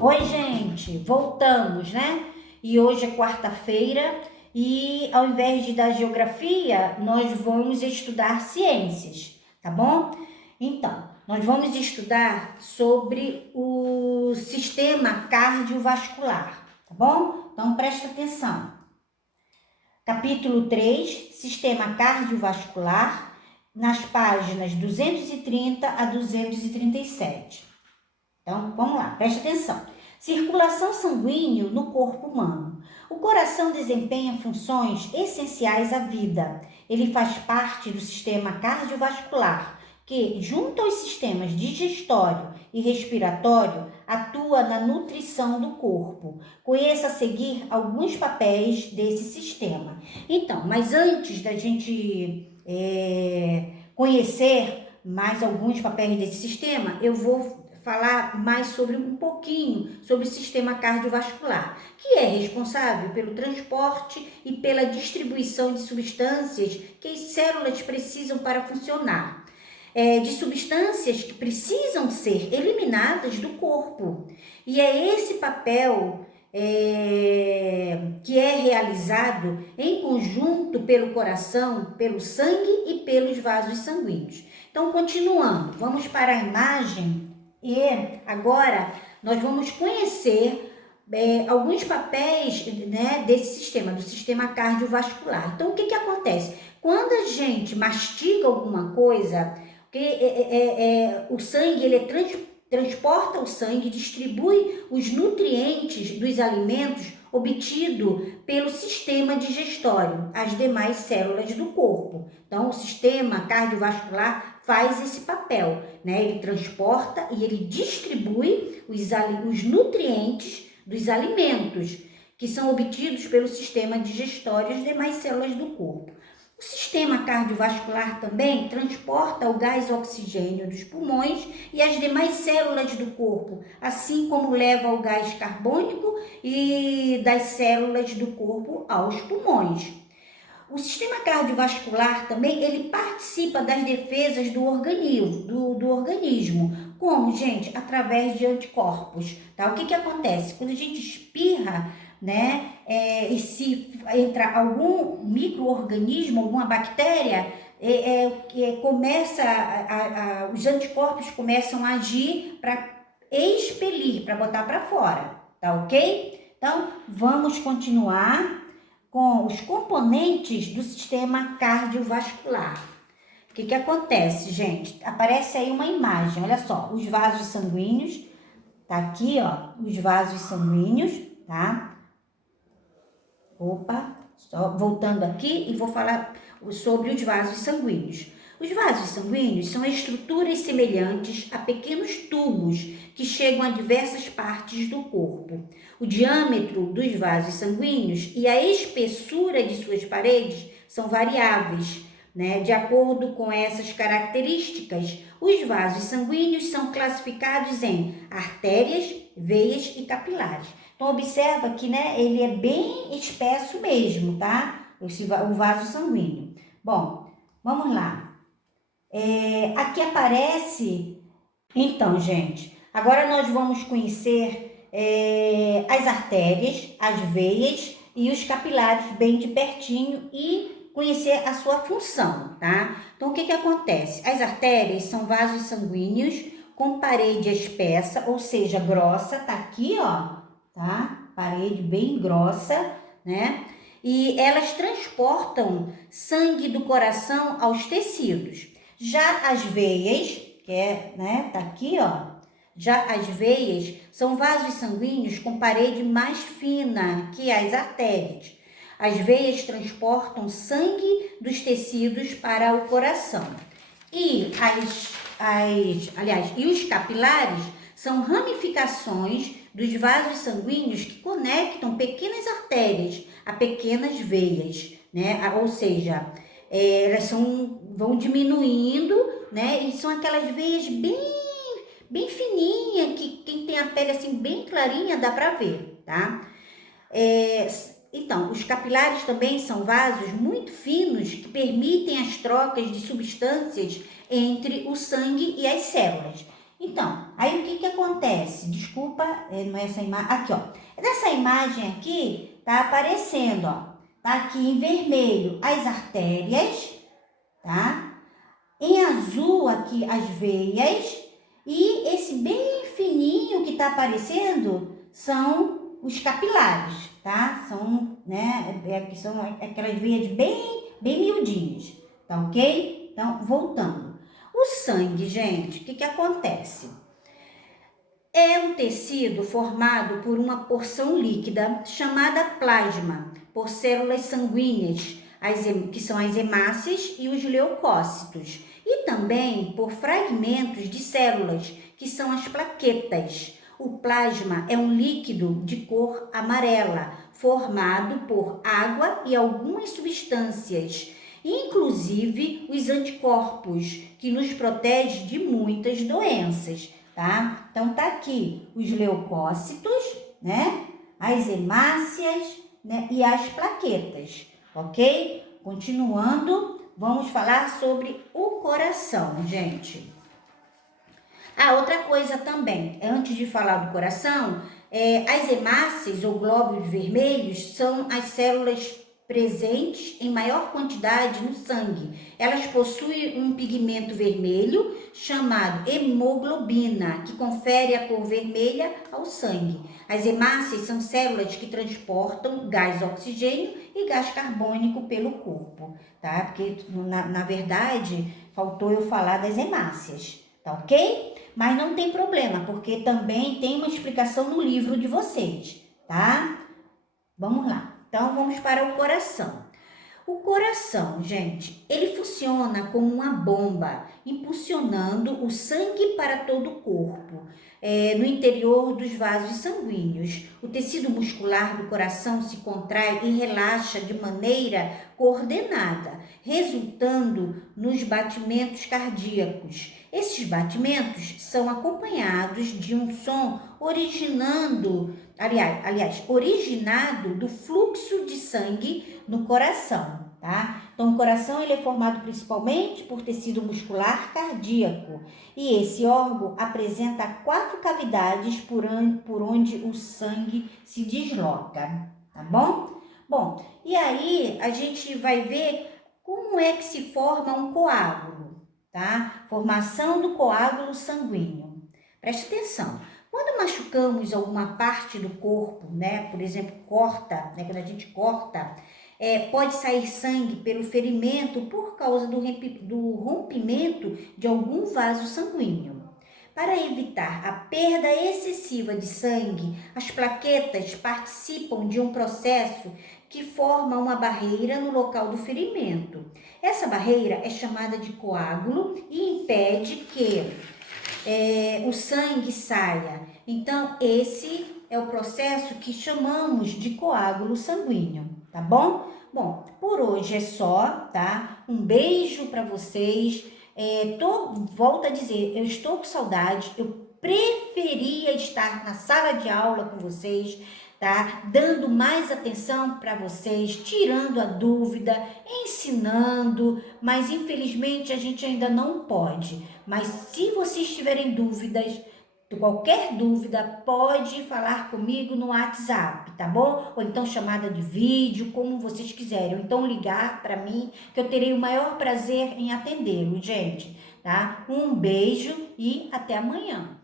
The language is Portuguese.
Oi, gente, voltamos, né? E hoje é quarta-feira e ao invés de dar geografia, nós vamos estudar ciências, tá bom? Então, nós vamos estudar sobre o sistema cardiovascular, tá bom? Então, presta atenção. Capítulo 3, Sistema Cardiovascular, nas páginas 230 a 237. Então, vamos lá, preste atenção. Circulação sanguínea no corpo humano. O coração desempenha funções essenciais à vida. Ele faz parte do sistema cardiovascular, que, junto aos sistemas digestório e respiratório, atua na nutrição do corpo. Conheça a seguir alguns papéis desse sistema. Então, mas antes da gente conhecer mais alguns papéis desse sistema, eu vou falar mais sobre um pouquinho sobre o sistema cardiovascular, que é responsável pelo transporte e pela distribuição de substâncias que as células precisam para funcionar. De substâncias que precisam ser eliminadas do corpo. E é esse papel que é realizado em conjunto pelo coração, pelo sangue e pelos vasos sanguíneos. Então, continuando, vamos para a imagem. E agora nós vamos conhecer alguns papéis, né, desse sistema, do sistema cardiovascular. Então, o que acontece? Quando a gente mastiga alguma coisa, o sangue ele transporta o sangue, distribui os nutrientes dos alimentos obtido pelo sistema digestório às demais células do corpo. Então, o sistema cardiovascular faz esse papel, né? Ele transporta e ele distribui os nutrientes dos alimentos que são obtidos pelo sistema digestório às demais células do corpo. O sistema cardiovascular também transporta o gás oxigênio dos pulmões e as demais células do corpo, assim como leva o gás carbônico e das células do corpo aos pulmões. O sistema cardiovascular também, ele participa das defesas do organismo. Como, gente? Através de anticorpos, tá? O que acontece? Quando a gente espirra, né, e se entra algum micro-organismo, alguma bactéria, os anticorpos começam a agir para expelir, para botar para fora, tá ok? Então, vamos continuar com os componentes do sistema cardiovascular. O que acontece, gente? Aparece aí uma imagem, olha só, os vasos sanguíneos, tá aqui, ó, os vasos sanguíneos, tá? Opa, só voltando aqui e vou falar sobre os vasos sanguíneos. Os vasos sanguíneos são estruturas semelhantes a pequenos tubos que chegam a diversas partes do corpo. O diâmetro dos vasos sanguíneos e a espessura de suas paredes são variáveis, né? De acordo com essas características, os vasos sanguíneos são classificados em artérias, veias e capilares. Então, observa que, né, ele é bem espesso mesmo, tá? O vaso sanguíneo. Bom, vamos lá. Aqui aparece... Então, gente, agora nós vamos conhecer as artérias, as veias e os capilares bem de pertinho e conhecer a sua função, tá? Então, o que acontece? As artérias são vasos sanguíneos com parede espessa, ou seja, grossa, tá aqui, ó, tá? Parede bem grossa, né? E elas transportam sangue do coração aos tecidos. Já as veias, né? Tá aqui, ó. Já as veias são vasos sanguíneos com parede mais fina que as artérias. As veias transportam sangue dos tecidos para o coração. E os capilares são ramificações dos vasos sanguíneos que conectam pequenas artérias a pequenas veias, né? Ou seja, elas vão diminuindo, né? E são aquelas veias bem fininhas, que quem tem a pele assim bem clarinha dá para ver, tá? Então, os capilares também são vasos muito finos que permitem as trocas de substâncias entre o sangue e as células. Então, aí o que que acontece? Desculpa, não é essa imagem. Aqui, ó. Nessa imagem aqui, tá aparecendo, ó. Tá aqui em vermelho as artérias, tá? Em azul aqui as veias. E esse bem fininho que tá aparecendo são os capilares, tá? São, né, que são aquelas veias bem miudinhas, tá ok? Então, voltando. O sangue, gente, o que que acontece? É um tecido formado por uma porção líquida chamada plasma, por células sanguíneas, que são as hemácias e os leucócitos, e também por fragmentos de células, que são as plaquetas. O plasma é um líquido de cor amarela, formado por água e algumas substâncias, inclusive os anticorpos, que nos protege de muitas doenças, tá? Então tá aqui os leucócitos, né? As hemácias, né? E as plaquetas, ok? Continuando, vamos falar sobre o coração, gente. Outra coisa também, antes de falar do coração, as hemácias ou glóbulos vermelhos são as células presentes em maior quantidade no sangue. Elas possuem um pigmento vermelho chamado hemoglobina, que confere a cor vermelha ao sangue. As hemácias são células que transportam gás oxigênio e gás carbônico pelo corpo, tá? Porque, na verdade, faltou eu falar das hemácias, tá ok? Mas não tem problema, porque também tem uma explicação no livro de vocês, tá? Vamos lá. Então, vamos para o coração. O coração, gente, ele funciona como uma bomba, impulsionando o sangue para todo o corpo, no interior dos vasos sanguíneos. O tecido muscular do coração se contrai e relaxa de maneira coordenada, resultando nos batimentos cardíacos. Esses batimentos são acompanhados de um som originado do fluxo de sangue no coração, tá? Então, o coração ele é formado principalmente por tecido muscular cardíaco e esse órgão apresenta 4 cavidades por onde o sangue se desloca, tá bom? Bom, e aí a gente vai ver como é que se forma um coágulo, tá? Formação do coágulo sanguíneo. Preste atenção. Quando machucamos alguma parte do corpo, né, por exemplo, né, quando a gente corta, pode sair sangue pelo ferimento por causa do rompimento de algum vaso sanguíneo. Para evitar a perda excessiva de sangue, as plaquetas participam de um processo que forma uma barreira no local do ferimento. Essa barreira é chamada de coágulo e impede que o sangue saia. Então, esse é o processo que chamamos de coágulo sanguíneo, tá bom? Bom, por hoje é só, tá? Um beijo para vocês. Volto a dizer, eu estou com saudade, eu preferia estar na sala de aula com vocês, tá? Dando mais atenção para vocês, tirando a dúvida, ensinando, mas infelizmente a gente ainda não pode. Mas se vocês tiverem dúvidas, qualquer dúvida, pode falar comigo no WhatsApp, tá bom? Ou então chamada de vídeo, como vocês quiserem. Ou então ligar para mim, que eu terei o maior prazer em atendê-lo, gente, tá? Um beijo e até amanhã.